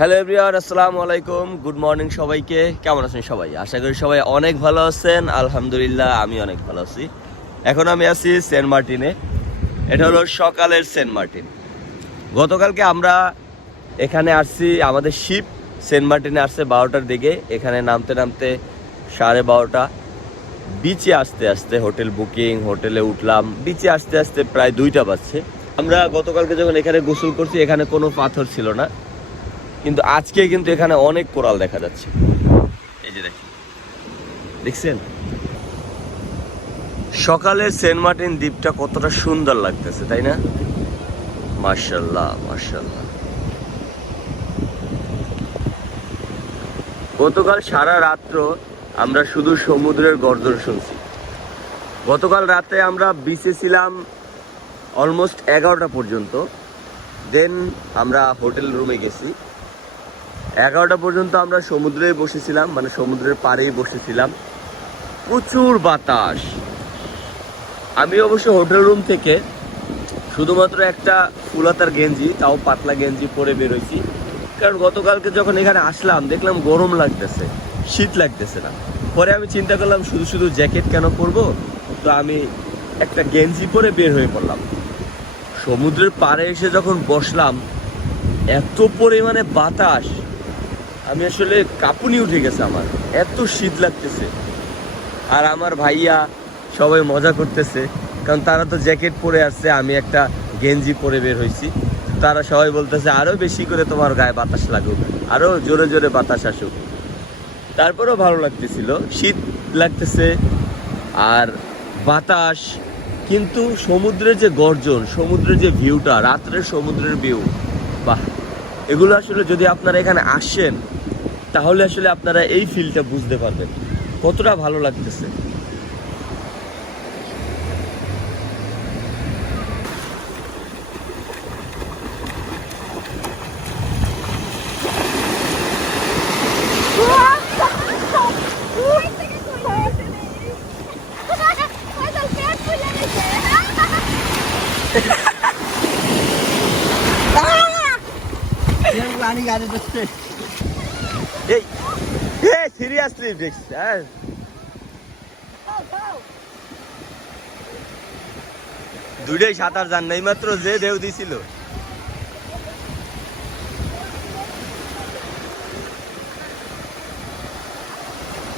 Hello everyone আসসালামু আলাইকুম good morning সবাইকে। কেমন আছেন সবাই? আশা করি সবাই অনেক ভালো আছেন। আলহামদুলিল্লাহ, আমি অনেক ভালো আছি। এখন আমি আছি সেন্ট মার্টিনে। এটা হলো সকালের সেন্ট মার্টিন। গতকালকে আমরা এখানে আসছি, আমাদের শিপ সেন্ট মার্টিনে আসছে বারোটার দিকে। এখানে নামতে নামতে সাড়ে বারোটা। বিচে আসতে আসতে হোটেল বুকিং, হোটেলে উঠলাম। বিচে আসতে আসতে প্রায় দুইটা বাজছে। আমরা গতকালকে যখন এখানে গোসল করছি, এখানে কোনো পাথর ছিল না। কিন্তু আজকে কিন্তু এখানে অনেক কোরাল দেখা যাচ্ছে। এই যে দেখেন। দেখছেন? সকালে সেন্ট মার্টিন দ্বীপটা কতটা সুন্দর লাগতেছে, তাই না? মার্শাল্লাহ মার্শাল্লাহ গতকাল সারা রাত্র আমরা শুধু সমুদ্রের গর্জন শুনছি। গতকাল রাতে আমরা বিচে ছিলাম অলমোস্ট এগারোটা পর্যন্ত। দেন আমরা হোটেল রুমে গেছি। এগারোটা পর্যন্ত আমরা সমুদ্রে বসেছিলাম মানে সমুদ্রের পাড়েই বসেছিলাম। প্রচুর বাতাস। আমি অবশ্য হোটেল রুম থেকে শুধুমাত্র একটা ফুলাতার গেঞ্জি, তাও পাতলা গেঞ্জি পরে বেরোইছি। কারণ গতকালকে যখন এখানে আসলাম, দেখলাম গরম লাগতেছে, শীত লাগতেছে না। পরে আমি চিন্তা করলাম, শুধু শুধু জ্যাকেট কেন পরবো? তো আমি একটা গেঞ্জি পরে বের হয়ে পড়লাম। সমুদ্রের পাড়ে এসে যখন বসলাম, এত পরিমাণে বাতাস। আমি আসলে কাঁপুনি উঠে গেছে আমার। এত শীত লাগতেছে। আর আমার ভাইয়া সবাই মজা করতেছে। কারণ তারা তো জ্যাকেট পরে আসছে, আমি একটা গেঞ্জি পরে বের হয়েছি তারা সবাই বলতেছে, আরও বেশি করে তোমার গায়ে বাতাস লাগুক। আরও জোরে জোরে বাতাস আসুক। তারপরেও ভালো লাগতেছিল। শীত লাগতেছে আর বাতাস। কিন্তু সমুদ্রের যে গর্জন, সমুদ্রের যে ভিউটা, রাত্রের সমুদ্রের ভিউ, বাহ! এগুলো আসলে যদি আপনারা এখানে আসেন, তাহলে আসলে আপনারা এই ফিলটা বুঝতে পারবেন। কতটা ভালো লাগতেছে। পানি গাড়ি এই এ সিরিয়াসলি ব্রেক্স হ্যাঁ। সাঁতার জান নাই মাত্র যে ঢেউ দিছিল।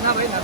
না ভাই না।